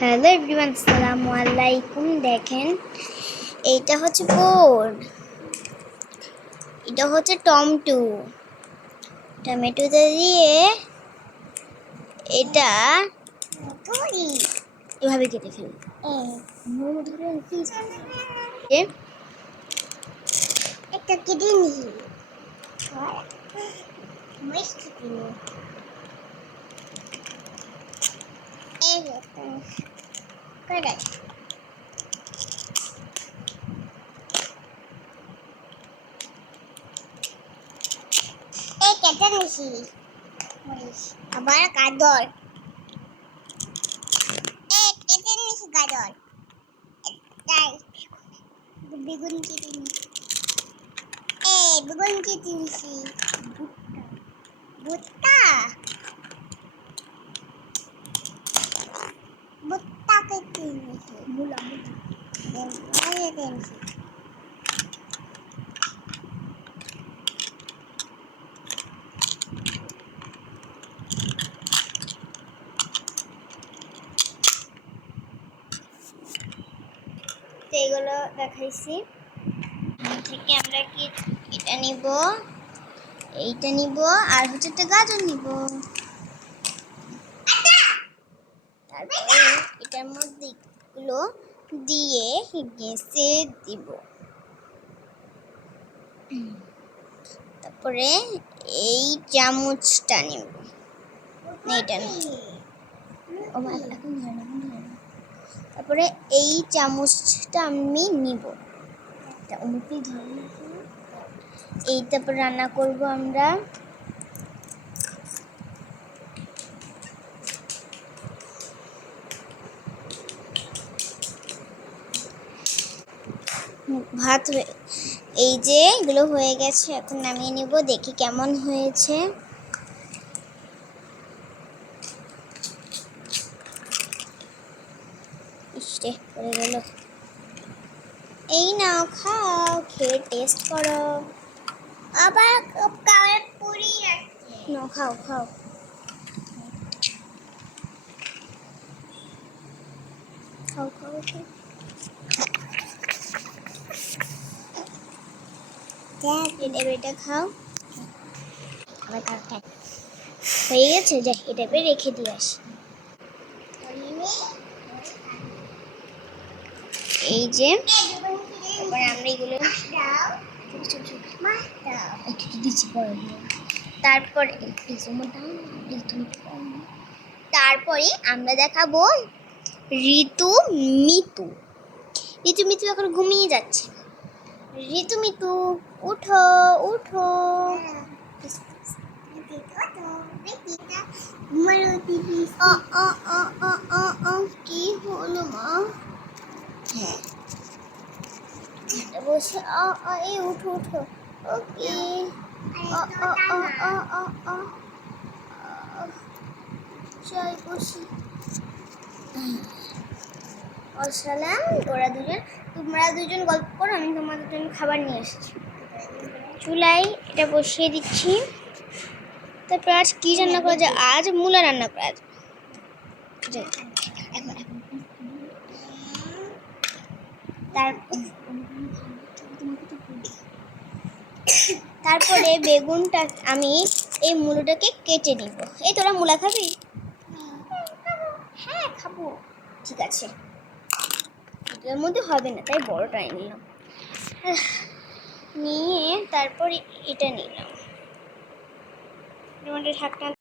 Hello everyone, আসসালামু আলাইকুম। দেখেন, এইটা হচ্ছে বোর্ড, এটা হচ্ছে টমেটো দিয়ে এটা এভাবে কেটে ফেলি। একটা কেটে নিই, কেটে নিছি আবার গাজর কেটে নিছি গাজর তাই বেগুন কেটে নিছি বেগুন কেটে নিছি ভুট্টা ভুট্টা কেটে নিছি মূলা কেটে নিছি এগুলো দেখাইছি। থেকে আমরা কি এটা নিব, এইটা নিব, আর হচ্ছে একটা গাজর নিব। তারপরে এটার মধ্যে এগুলো দিয়ে গেঁথে দিব। তারপরে এই চামচটা নিব, এইটা নিব। তারপরে এই চামচটা আমি নিব, এই তারপর রান্না করব আমরা। ভাত এই যে এগুলো হয়ে গেছে, এখন নামিয়ে নিব, দেখি কেমন হয়েছে। ইসরে পড়ে গেল। এই নাও, খাও, খেয়ে টেস্ট করো। আবার কাওয়ার পুরি আছে, নাও খাও খাও। খাও খাও খাও, এটা খাও। আবার খাও, হয়ে গেছে, যাই এটা রেখে দিয়ে আসি। এই যে তারপরে আমরা এগুলো তারপরে আমরা দেখাবো ঋতু মিতু। ঋতু মিতু এখন ঘুমিয়ে যাচ্ছে। ঋতু মিতু, উঠো উঠো। কি হলো মা? হ্যাঁ, বসে এই উঠো উঠো। ওকে, চাই বসি। সালাম, তোমরা দুজন গল্প করো, আমি তোমাদের জন্য খাবার নিয়ে এসেছি। চুলায় এটা বসিয়ে দিচ্ছি। তারপর আজ কি রান্না করা যায়? আজ মূলা রান্না করা যায়। তারপরে বেগুনটা আমি এই মূলাটাকে কেটে নিব। এই তোরা মূলা খাবি? হ্যাঁ খাবো। ঠিক আছে, এটার মধ্যে হবে না তাই বড়টাই নিলাম। নিয়ে তারপরে এটা নিলাম, ঢাকনা